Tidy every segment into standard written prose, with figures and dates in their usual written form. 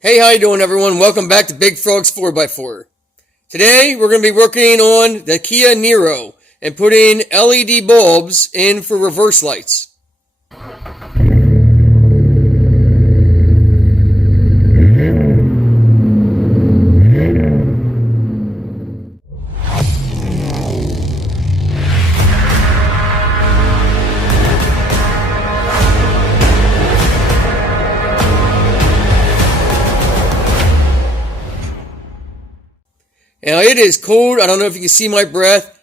Hey, how you doing, everyone? Welcome back to Big Frog's 4x4. Today, we're going to be working on the Kia Niro and putting LED bulbs in for reverse lights. Now, it is cold. I don't know if you can see my breath.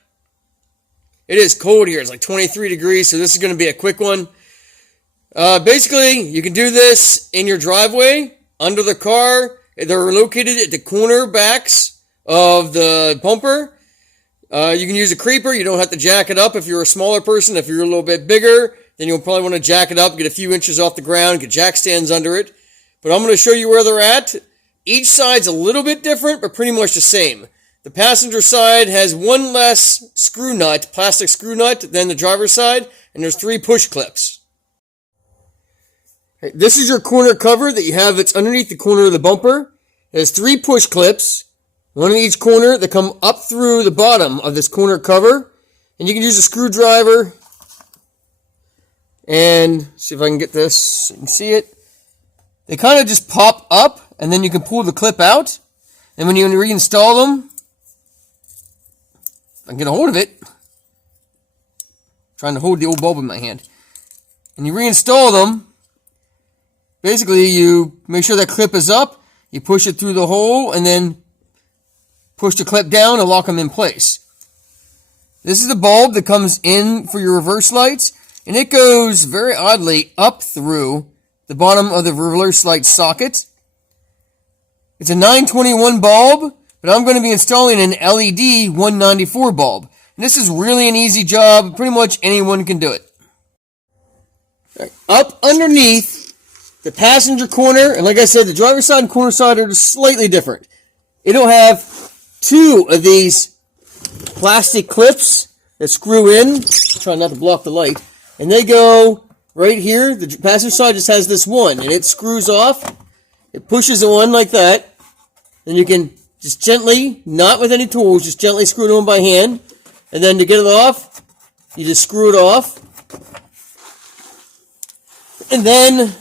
It is cold here. It's like 23 degrees, so this is going to be a quick one. Basically, you can do this in your driveway, under the car. They're located at the corner backs of the bumper. You can use a creeper. You don't have to jack it up if you're a smaller person. If you're a little bit bigger, then you'll probably want to jack it up, get a few inches off the ground, get jack stands under it. But I'm going to show you where they're at. Each side's a little bit different, but pretty much the same. The passenger side has one less screw nut, plastic screw nut, than the driver's side, and there's 3 push clips. This is your corner cover that you have that's underneath the corner of the bumper. It has 3 push clips, one in each corner, that come up through the bottom of this corner cover. And you can use a screwdriver and see if I can get this so you can see it. They kind of just pop up, and then you can pull the clip out. And when you reinstall them, I can get a hold of it. I'm trying to hold the old bulb in my hand. And you reinstall them. Basically, you make sure that clip is up. You push it through the hole, and then push the clip down and lock them in place. This is the bulb that comes in for your reverse lights, and it goes very oddly up through the bottom of the reverse light socket. It's a 921 bulb, but I'm going to be installing an LED 194 bulb. And this is really an easy job. Pretty much anyone can do it. Right. Up underneath the passenger corner, and like I said, the driver's side and corner side are slightly different. It'll have 2 of these plastic clips that screw in. Try not to block the light. And they go right here. The passenger side just has this one, and it screws off. It pushes it on like that. Then you can just gently, not with any tools, just gently screw it on by hand. And then to get it off, you just screw it off. And then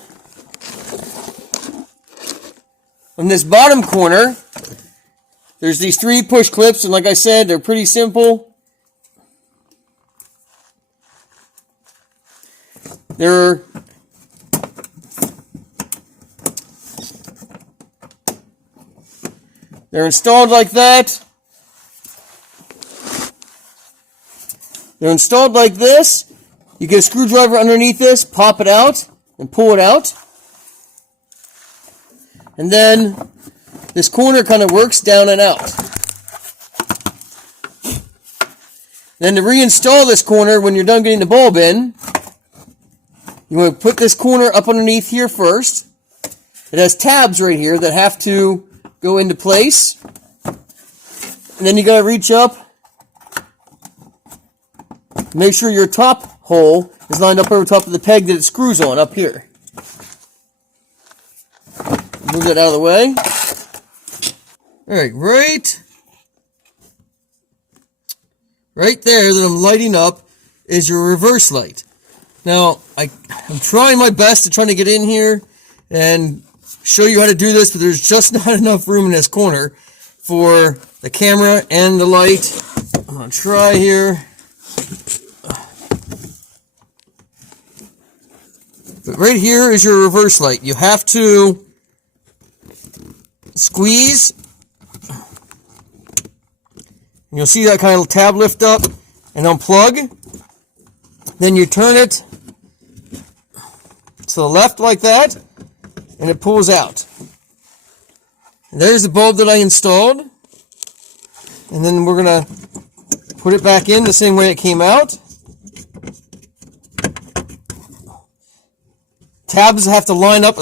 on this bottom corner, there's these 3 push clips, and like I said, they're pretty simple. They're installed like that. They're installed like this. You get a screwdriver underneath this, pop it out, and pull it out. And then this corner kind of works down and out. Then to reinstall this corner, when you're done getting the bulb in, you want to put this corner up underneath here first. It has tabs right here that have to go into place. And then you got to reach up. Make sure your top hole is lined up over top of the peg that it screws on up here. Move that out of the way. Alright, right there that I'm lighting up is your reverse light. Now, I'm trying my best to try to get in here and show you how to do this, but there's just not enough room in this corner for the camera and the light. I'm going to try here. But right here is your reverse light. You have to squeeze. And you'll see that kind of tab lift up and unplug. Then you turn it to the left like that, and it pulls out. And there's the bulb that I installed. And then we're going to put it back in the same way it came out. Tabs have to line up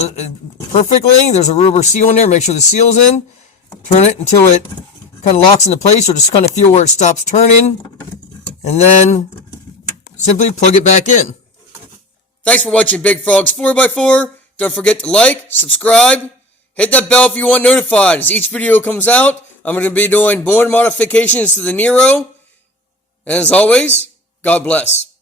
perfectly. There's a rubber seal in there. Make sure the seal's in. Turn it until it kind of locks into place, or just kind of feel where it stops turning. And then simply plug it back in. Thanks for watching Big Frog's 4x4. Don't forget to like, subscribe, Hit that bell if you want notified. As each video comes out, I'm going to be doing more modifications to the Niro. And as always, God bless.